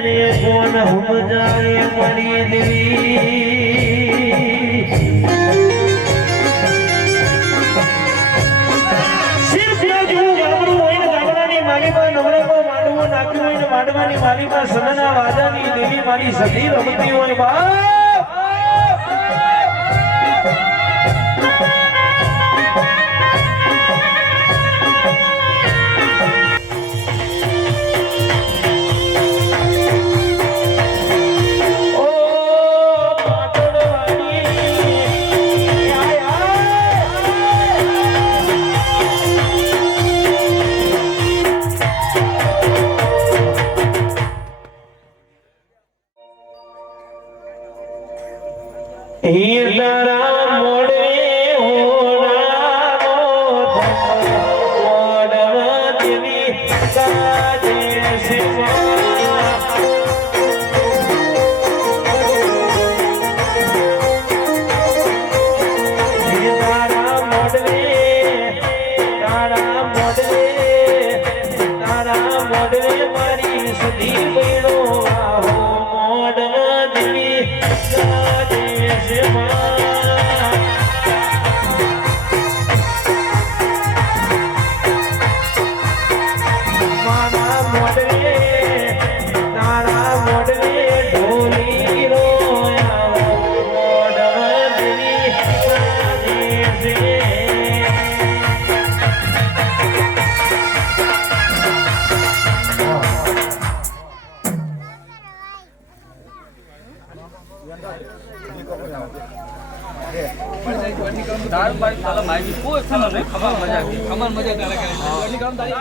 તને કોણ સમજાવે મારી દેવી સિર્ફ જેવું ગામડું હોય ને ગામડાની માલીમાં નવરામાં માંડવું નાખ્યું હોય ને માંડવાની માલીમાં સનના વાજાની દેવી મારી સધી રમતી હોય બાપ दारू बारी साला भाई कोई साला नहीं खबर मजा करे काम दारी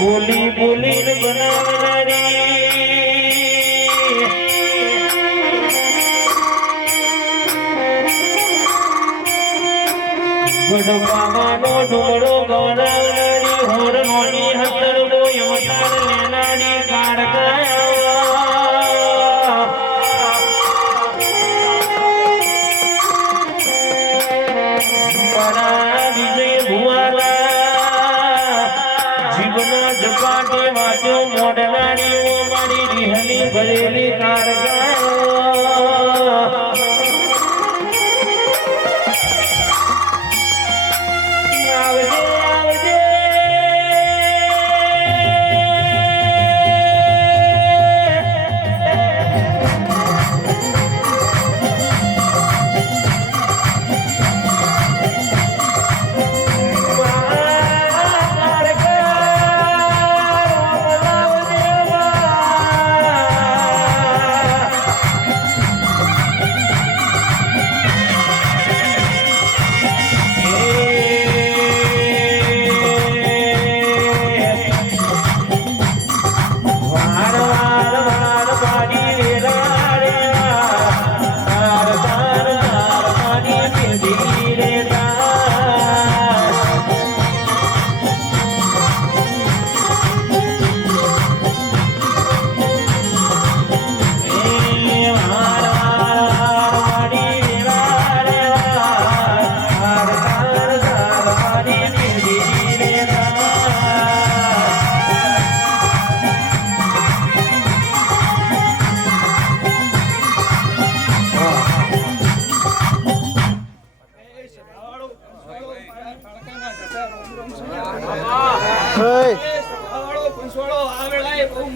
बोली बोली बनावनारी गडपाવાનો ઢોળો ગવડાવનારી હોરનોની હતરનો યમતાર લેનારી કાળકાયા બડા વિજય ભુવાલા જીવના જપાટે વાંચ્યો મોડનારીઓ મારી રીહની ભરેલી કાળકાયા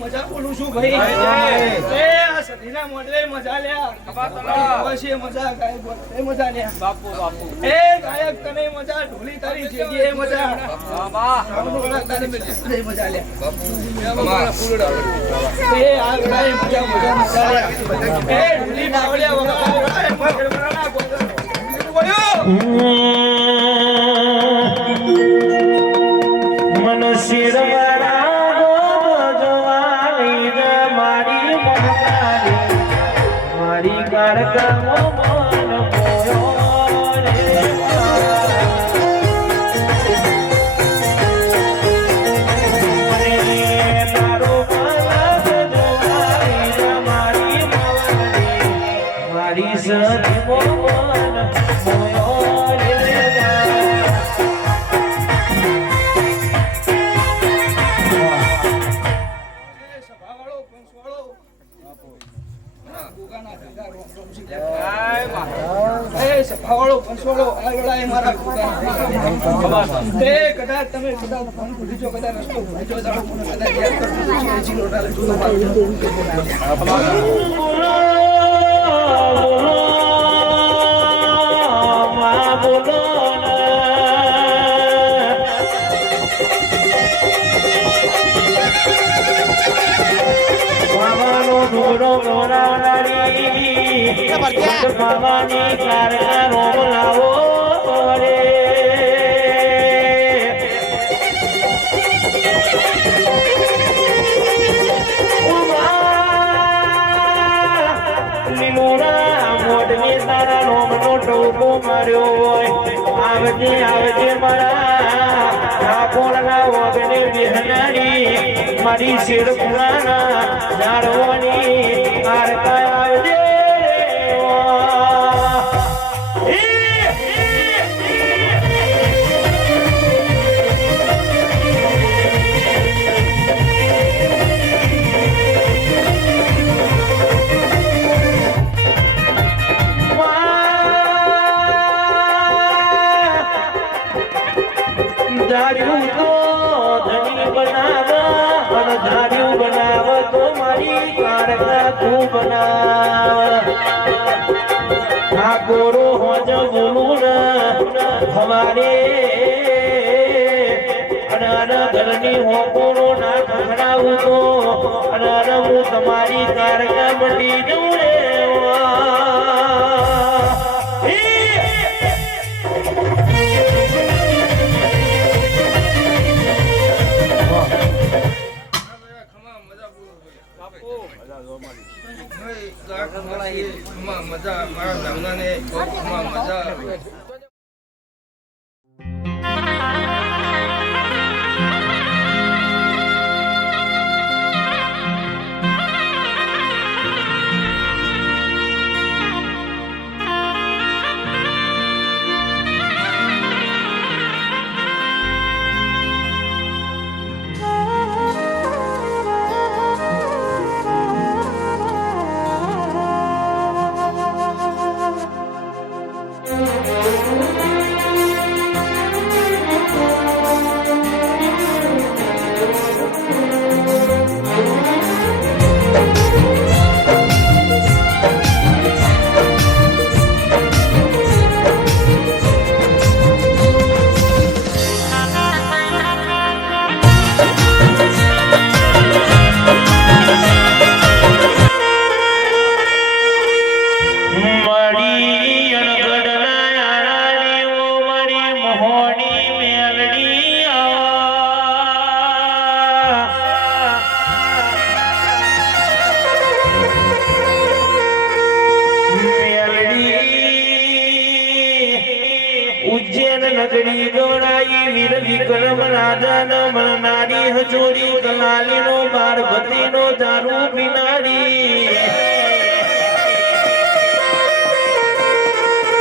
મજા બોલું છું ભાઈ એ આ સધીના મોડલે મજા લ્યા પછી મજા ગાયક મજા લ્યા બાપુ એ ગાયક તને મજા ઢોલી તારી જેગી એ મજા બાબા તને મજા લ્યા બાપુ અમારા ફૂલડા એ આ ગાય મજા લ્યા એ ઢોલી બાવળિયા વગર Karma તે કદાચ તમે કદાચ ફોન ભૂલી જો, કદાચ રસ્તો ભૂલી જો, દાડો મને કદાચ યાદ કરજો છે જીરો ડાલે જૂનો માલ. ભવાની કારના રોમ લાવો રે લીલોડા મોઢને તારા રોમનો ટોકો માર્યો હોય. આવજે આવજે મારા ઠાકોરના વગને બેહનારી મારી શેર પુરાના જાળવાની આરતા આવજે. ધાર્યું તો ધણી બનાવ અને ધાર્યું બનાવ તો મારી કારકા તું બનાવ. ઠાકોરો હોજ બોલું ને હવારે અને ઘરની હોકોરો ના ખખડાવું તો અને હું તમારી કારકા બની જઉં રે. મજા મારા ગામડાને મજા. ઉજ્જૈન નગરી દોડાઈ વીર વિક્રમ રાજા ન મરનારી હજોરી દલાલી નો પાર્વતી નો દારૂ પીનારી.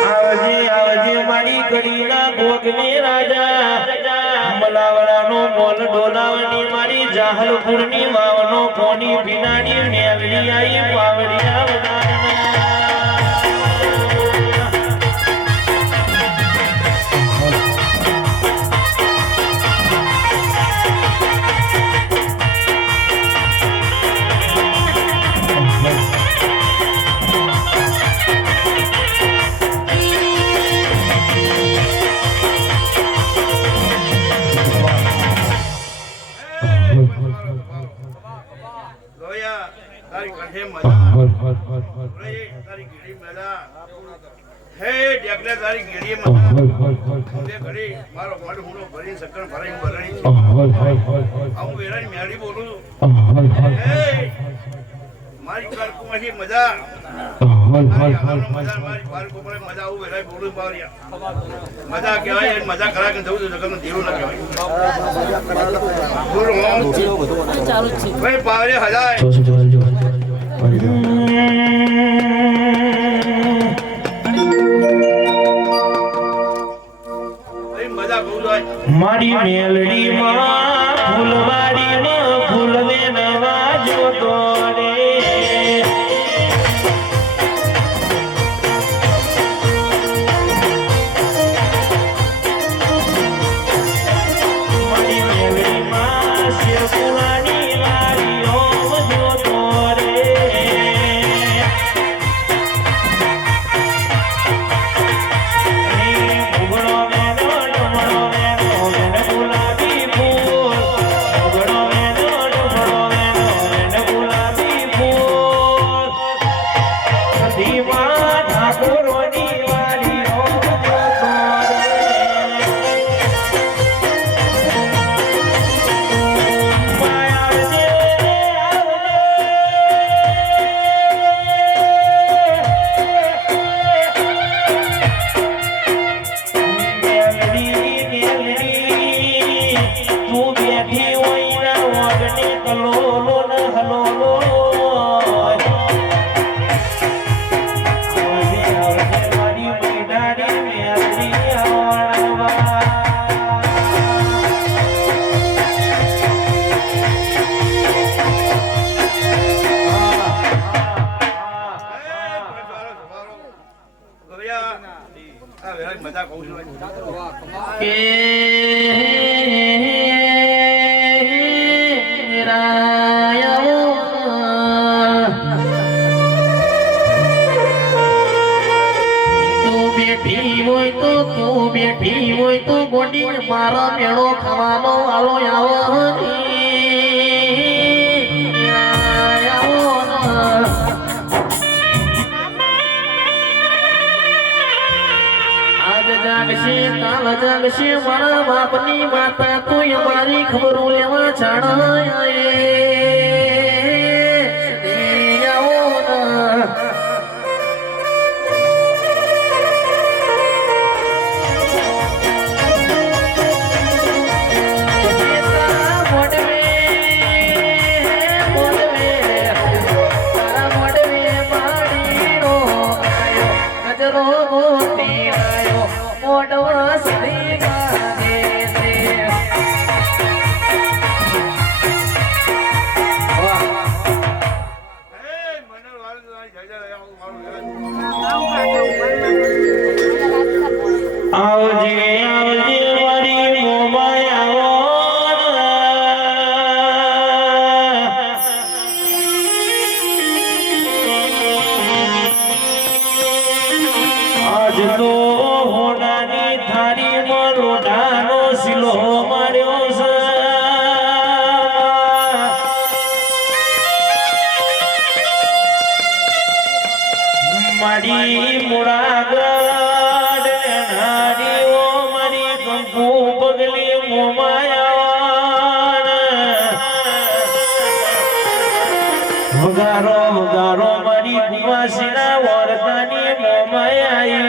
આવજે આવજે મારી ગળીના ભોગને રાજા મલાવડા નો મોલ ડોલાવની મારી જાહલપુર ની વાવનો કોની પીનારી મેલડી આઈ પાવડિયા ઉડાના. તારી કંઠે મજા તારી ગીડી મજા હે ડેકલે તારી ગીડી મજા તે ઘડી મારો મડ હુનો ભરી સકન ભરાઈ ભરણી છે હું વેરાની મેળી બોલું હે મારી કલકુમાંથી મજા મારી બાળકો પર મજા આવું વેરાઈ બોલું બાવરિયા મજા કહેવાય મજા કરા કે જવું જગત ધીરું ના કહેવાય ભાઈ બાવરે હજાર મારી મેલડી માં ફૂલવાડી માં ફૂલવે નવાજો તો રે કે રાયો તું બેઠી હોય તો ગોડી મારો મેળો ખાવાનો વાલો આવો આજ જાગશે કાલ જાગશે મારા બાપની માતા તું અમારી ખબરો લેવા છાણા આવજે આવજે મારી મોબાઈ આવો આજ તો હોનાની થાળીમાં લોઢાનો શીલો માર્યો છે મારી મોડા વગારો વગારો મારી કુવાસીના વર્તાની મોમાઈ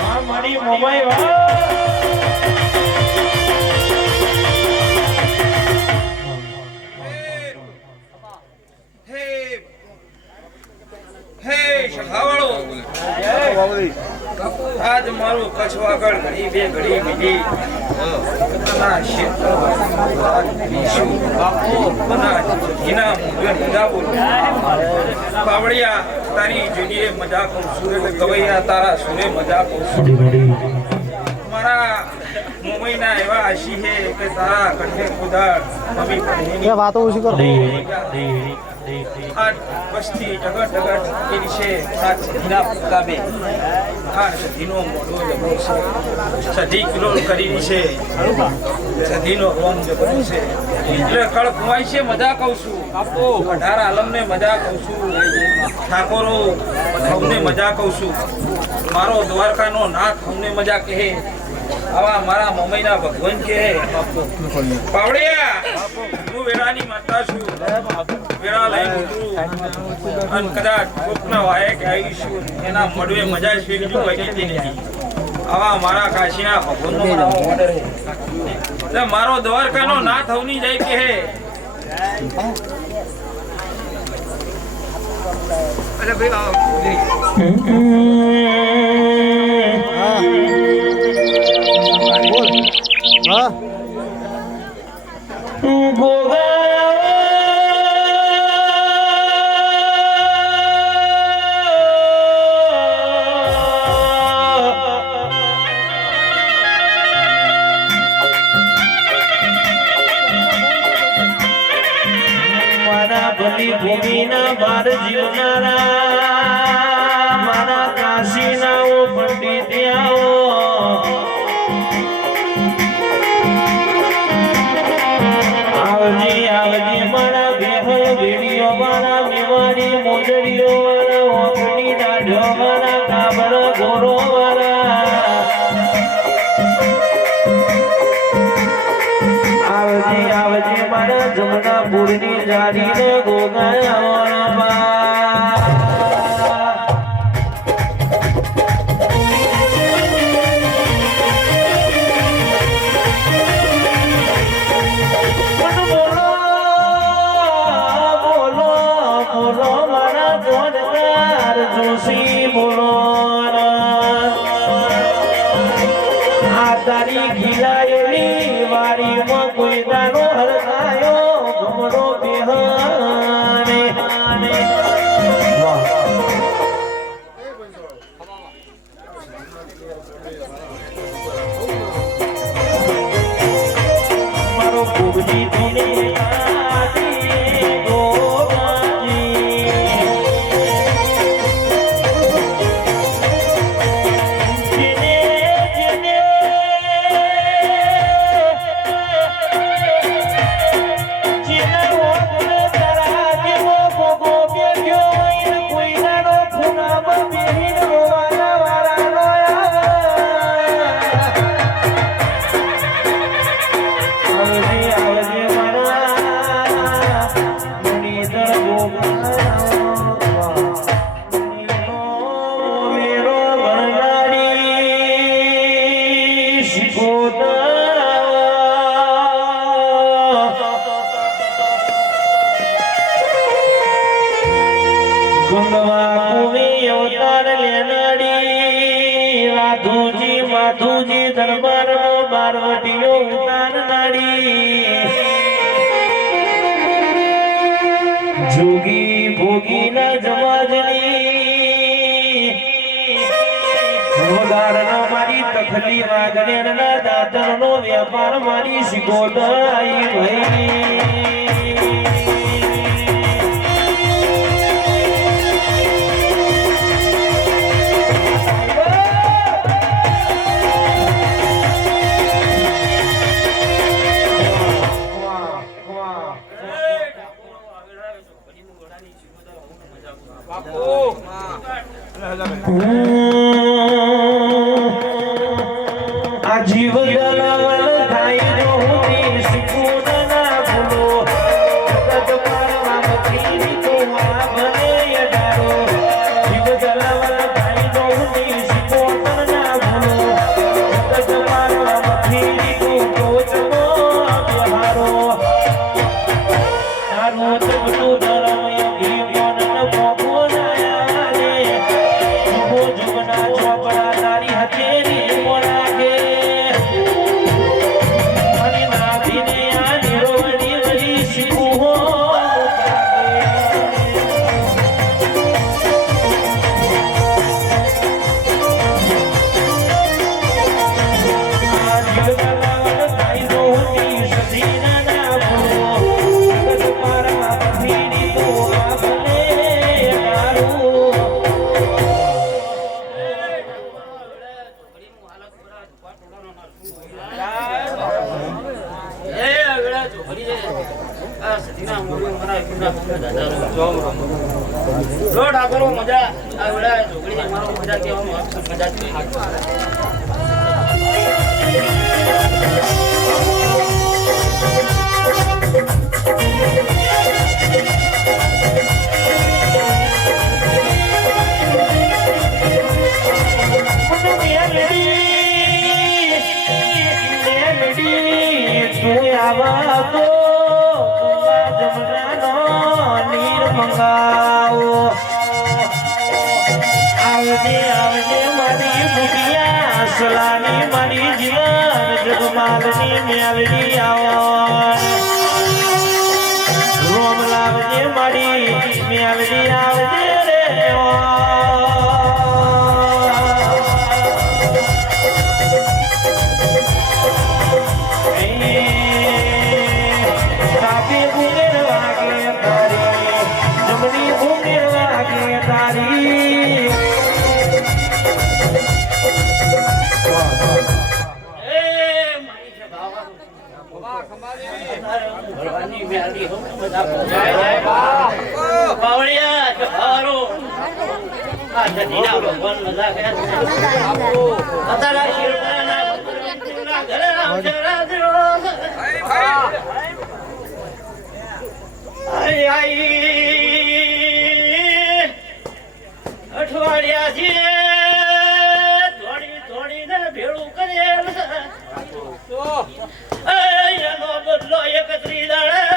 આ મારી મોમાઈ આજ મારું કચ્છવાગળ ઘડી બે ઘડી બીજી ના પાવડિયા તારી જોડીએ મજા કરું છું ગવૈયા તારા સુરે મજા કરું છું મારા મુંબઈના એવા આશી હે કે તારા કંઠે ખુદાર મમ્મી વાતો ઓછી કરો આ વસ્તી જગત જગત કેવી છે આ સધીના પુતળાબે આ સધીનો મોઢો જબરો છે સધી કિલો કરી છે સધીનો રોમ જબરો છે એટલે કળ કુવાય છે મજા કહું છું આપો 18 આલમને મજા કહું છું ઠાકોરો સૌને મજા કહું છું મારો દ્વારકાનો નાથ સૌને મજા કહે આવા મારા મમ્મીના ભગવાન કે પાવડિયા હું વેળાની માતા છું વેળા લઈ ઉતરું અને કદાચ કોકના વાયે કે આવીશું એના મળવે મજા છે બીજું કઈ નથી આવા મારા કાશીના ભગવાનનો મારો ઓર્ડર છે એટલે મારો દ્વારકાનો નાથ હવની જાય કે હે અરે ભાઈ બોલ હા ભૂમિના બાર જીવનારા મારા કાશીના ઓ પંડિત આવજી આવજી મારા બેહો વેડીઓ મારા મેવાડી મોજડીઓ મારા ઓખની દાઢો મારા કાબર ગોરો મારા આવજી આવજી મારા જમનાપુરની જાડીને ગોગાયા તારી ખીલાયેલી વારીમાં કોઈ દાનો હરખાયો ગમડો બેહાને કુવી અવતાર લેનાડી રાધુજી માધુજી દરબારનો બારવટીઓ ઉતારનાડી જોગી ભોગીના જમાજની વગારના મારી તખલી વાગણેરના દાદરનો વ્યાપાર મારી શિકોડાઈ ભાઈ આ જીવ જલાવલ થાય જો હું સુકૂન ના ભૂલો જગત પારવામાંથી તો આ ભલે યડારો જીવ જલાવલ થાય જો હું સુકૂન ના ભૂલો જગત પારવામાંથી તો કોચનો વ્યવહારો તારો તબડો ધર્મ જીવન ન ભોગો ના રે જીવો જુગના ચોપડા તારી હથેરી મોરાગે અને નાભીને આ નિરોવડી વળી શીખું હો મજા આવડા ઝોકડી અમારો મજા કેવાનું મજા તું આવા તો જમનાનો નીર મંગાવો આવજે આવજે મારી બુટિયા સલામી મારી જીવન જગમાલની મેલડી આવો રોમ લાવજે મારી મેલડી આવજે રે તાપી ગુંગેર વાગે તારી જમણી ગુંગેર વાગે તારી અઠવાડિયા છે થોડી થોડીને ભેળું કરેલ એનો બદલો એક ત્રિદાળા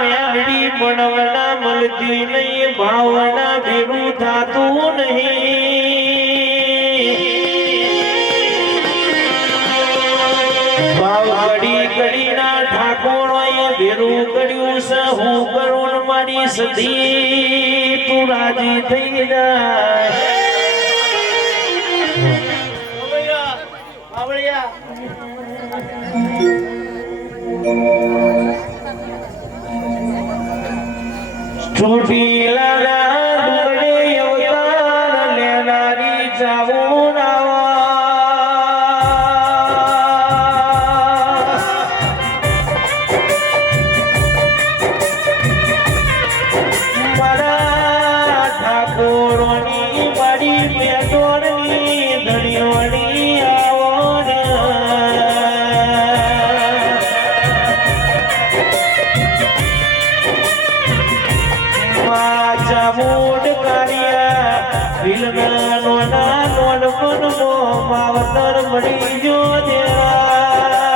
મેલડી પડવના મળતી નહીં ભાવના ભેગું થતું નહીં ભાવ ઘડી ઘડીના ઠાકોરોએ ભેરું કર્યું છે હું કરું મારી સધી તું રાજી થઈ જાય ચોટીલાના ડુંગરે અવતાર લેનારી જાવું મારા ઠાકોરોની મારી મેટોરની ધણીઓની આવો મોડ કાર્યા વિલનો ના નોન મન માવતર મળી જો દેવા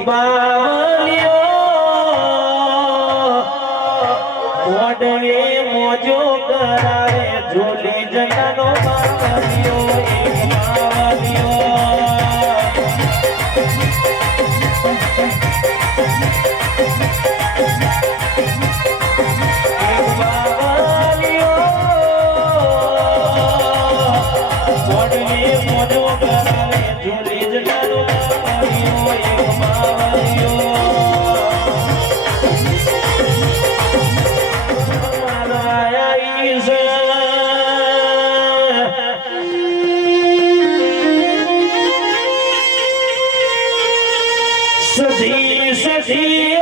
બાવલિયો મોડવે મોજો કરાવે ઝોલી જનાનો બાવલિયો એક બાવલિયો સધી સધી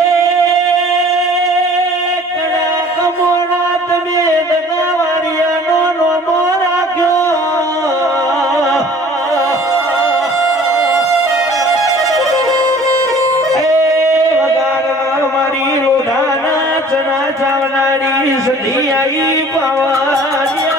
કડા કમોણા તમે દગાવાડિયાનો નોમો રાખ્યો એ વગાડનાર મારી રોધાના ચના ચાવનારી સધી આવી પાવાડિયા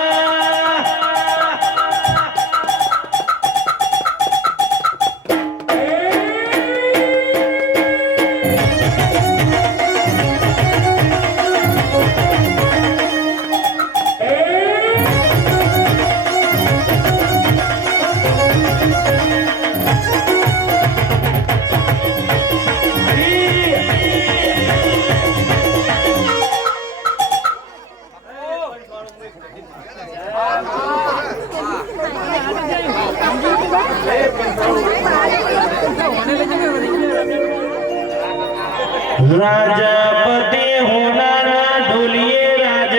राजापति होना ढोलिए राज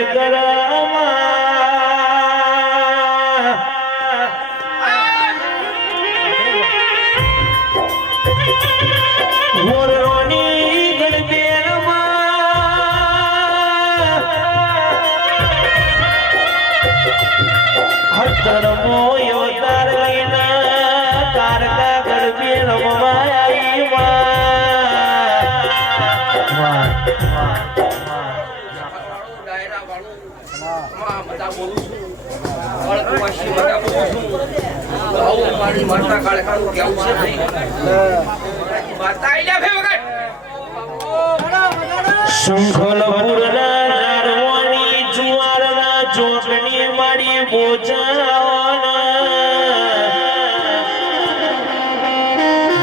શંખલપુર ના જારવાની જુવારના ચોકની મારી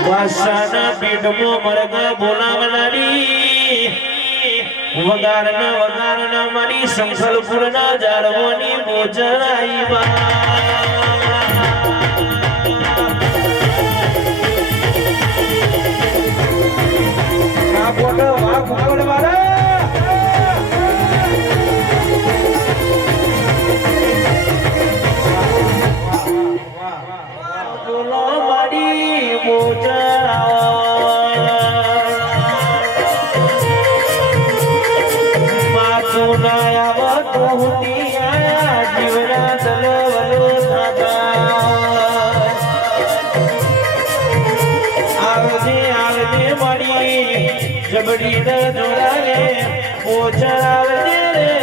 વાસાના પીઠમાં મરગા બોલાવનારી વગાડના મારી શંખલપુરના જારવાની બોચરાઈ જબડી ન જોડાવે ઓછરાવજે રે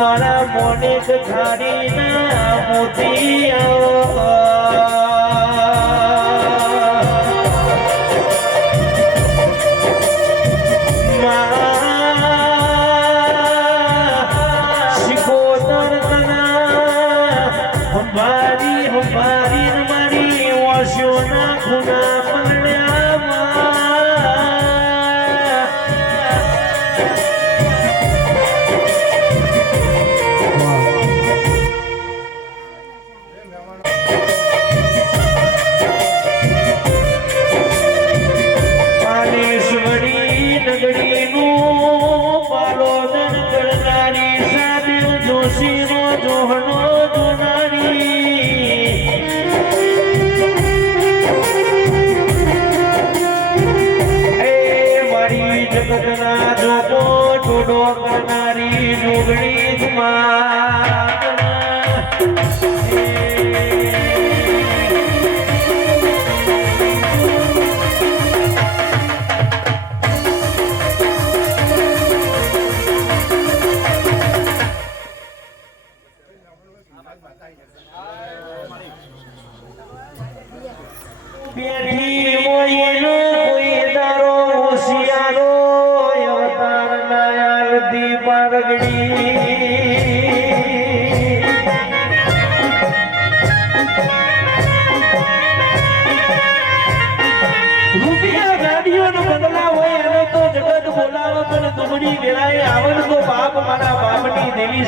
મારા મોને ખાડીના મોતિયા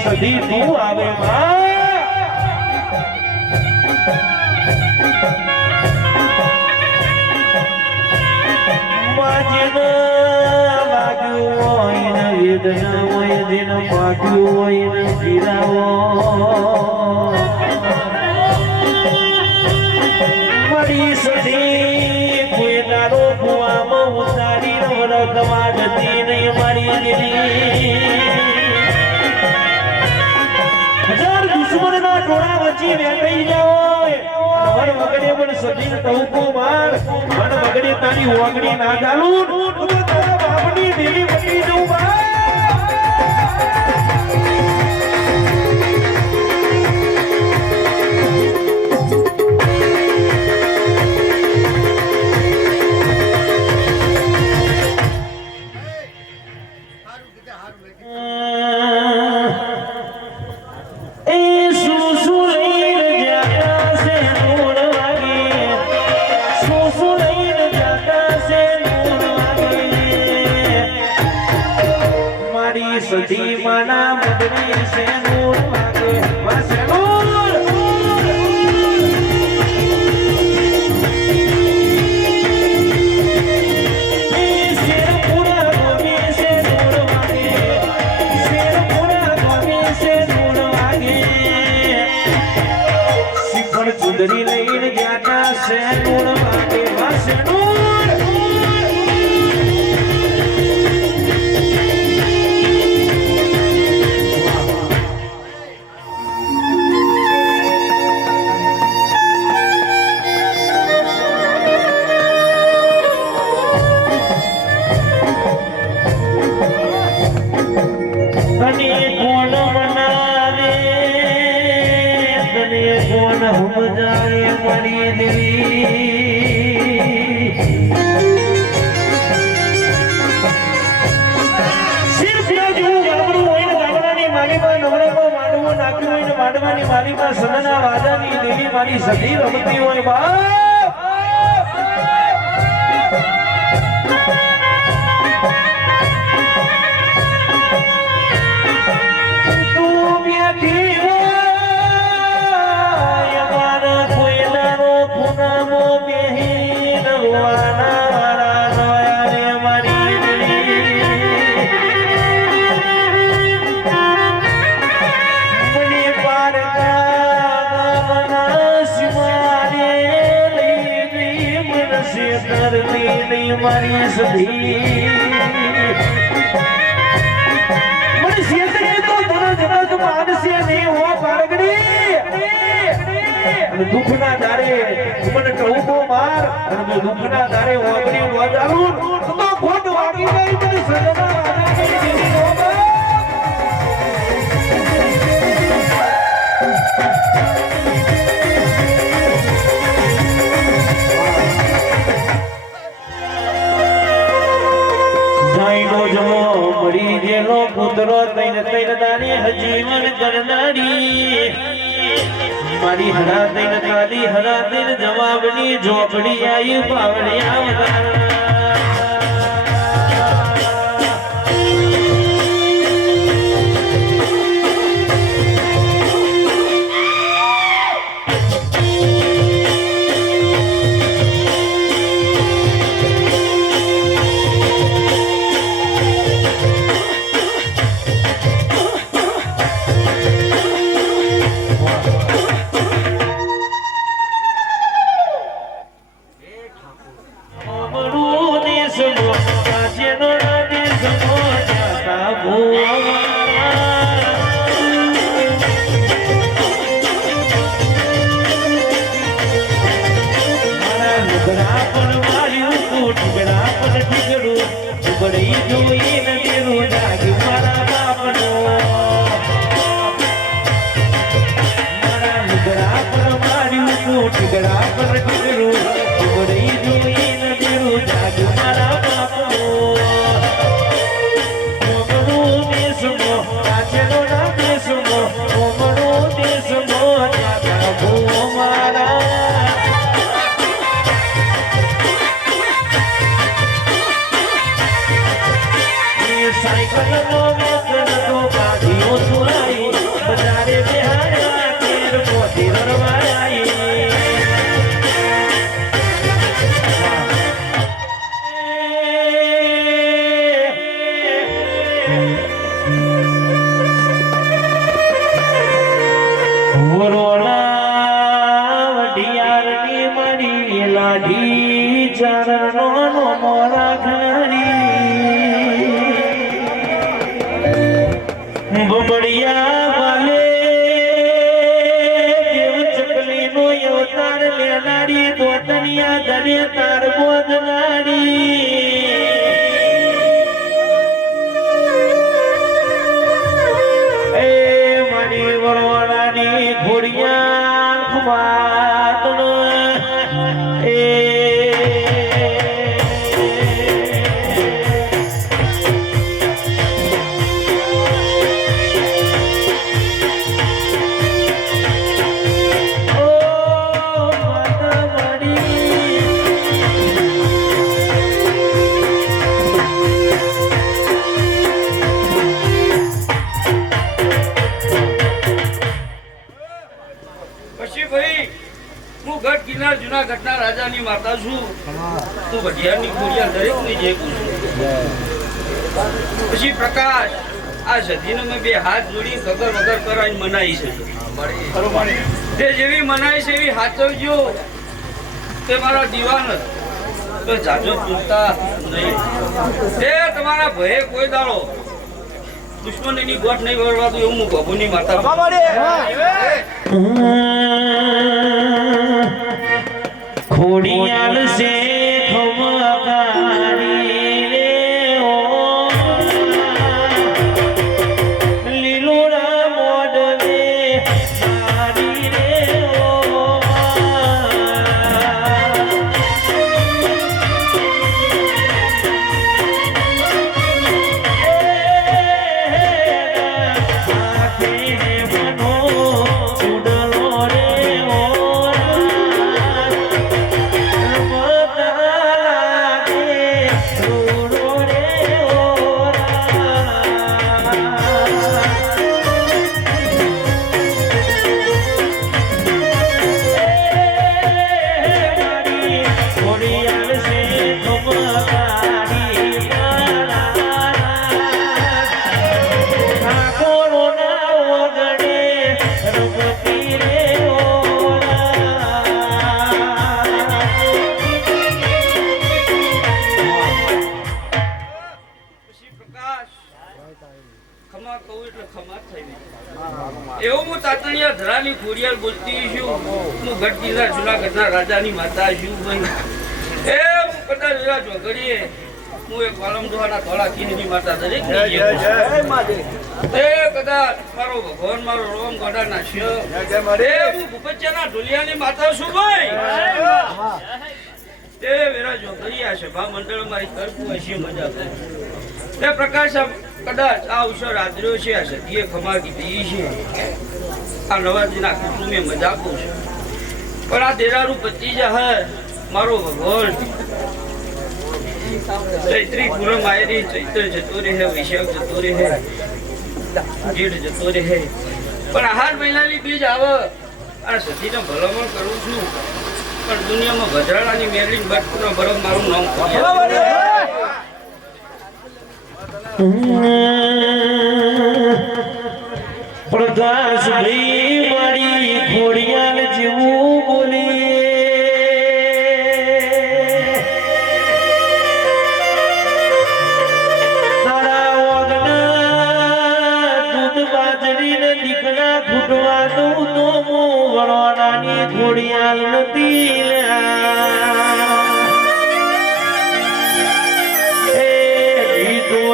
સધી તું આવે વેદના હોય જેનો પાક્યું હોય ને પીરાવો મારી સધી કોઈ તારો કુવામાં ઉતારી રમતમાં જતી નહીં મારી દિલી દુશ્મનના ટોળા વચ્ચે વેટાઈ જાઓ મન વગડે પણ સજીન ટહુકો માર મન વગડે તારી ઓગણી ના ચાલું તો તારા બાપની દેવી બની જવું બા સધી માના મદની સે નૂર વાગે વાસે નૂર શેર પૂરા ગોમે સે નૂર વાગે શેર પૂરા ગોમે સે નૂર વાગે શિખર ચુંદરી લઈને જાતા સે નૂર વાગે વાસે નૂર માડવાની માલીમાં સનના વાજાની દેવી મારી સધી રમતી હોય બાપ તું બેઠી હોય મારા કોયલાનો પુનામો બેહી રવાના વાળા નયા રે મારી મારી સધી મને શેતરે તો તરત માનસે નહીં હો પારગડી અને દુખના દારે મને ટહુકો માર અને દુખના દારે ઓગણી વાજાલું તો ખોટ વાગી ગઈ મને સદના વાજા કરી દીધી હો બા તારે હજીવન કરનારી મારી હરા દિન કાલી હરા દિન જવાબની ઝોપડી આવી પાવડિયા જુનાગઢના રાજાની માતા છું. તું ભટિયારની ખોડિયા દરેકની જે પછી પ્રકાશ આ સદીને મેં બે હાથ જોડી ગગર વગર કરાવીને મનાઈ છે. તે જેવી મનાઈ છે એવી હાચવજો. તે મારા દીવાન તો જાજો ચૂંટતા નહીં. તે તમારા ભયે કોઈ દાડો દુશ્મનીની ગોઠ નહીં વળવા દઉં એવું હું બાબુની માતા ખોડિયાલ સે ખમકારી રે ઓ લીલોડા મોડવે મારી રે ઓ એવું હું તાતણિયા ધરાની ખોડિયાલ બોલતી છું. હું ગઢગીરના જુનાગઢના રાજાની માતા છું. એ હું કદાચ જોગડીએ હું એક વાલમ દોહાના ધોળા કિનની માતા દરેક એ કદાચ મારો ભગવાન મારો રોમ ગોડા નાખ્યો. એ હું ભૂપતિયાના ઢોલિયાની માતા છું ભાઈ. એ વેરા જોગડીયા સભા મંડળ મારી કરવું હશે મજા કરે. એ પ્રકાશ કદાચ આ અવસર આદર્યો છે આ સતીએ ખમા કીધી છે આ નવાજીના કુટુંબે મજાકો છે પણ આ દેરારું પચી જાય મારો ભગવાન ચૈત્રી પૂનમ આયરી ચૈત્ર જતો રહે વૈશાખ જતો રહે જેઠ જતો રહે પણ આહાર મહિનાની બીજ આવે આ સતીને ભલામણ કરું છું પણ દુનિયામાં ગજરાડાની મેરડી બટકુનો બરફ મારું નામ પ્રકાશભાઈ મારી ખોડિયાલ જેવું બોલી તારા વાગના દૂધ બાજરી ને દીકરા ઘૂંટવાનું તો મો વડવાડાની ખોડિયાલ નથી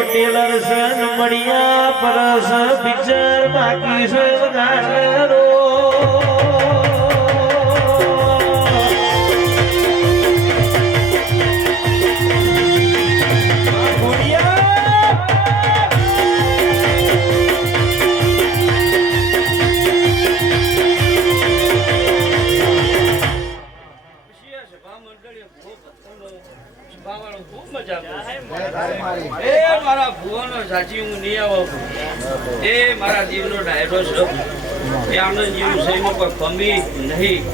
ટેલર સન મળ્યા પરસ પિક્ચર બાકી છે વગાડો મારા ભુવાનો સાચી હું નહીં આવો એ મારા જીવનો ડાયરો છે એ આનંદ જેવું સહીમાં કોઈ કમી નહીં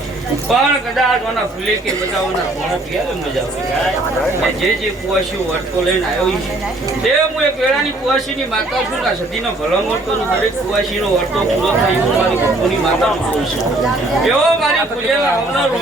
પણ કદાચ મારા ફૂલે કે બતાવવાના ઘણા ક્યારે મજા આવે જે કુવાસીઓ વર્તો લઈને આવ્યો છે એ હું એક વેળાની કુવાસીની માતા છું ને સતીનો ભલામણ કરું દરેક કુવાસીનો વર્તો પૂરો થાય એવું મારી ભક્તોની માતાનું બોલ છે એવો મારી ફૂલે આવનારો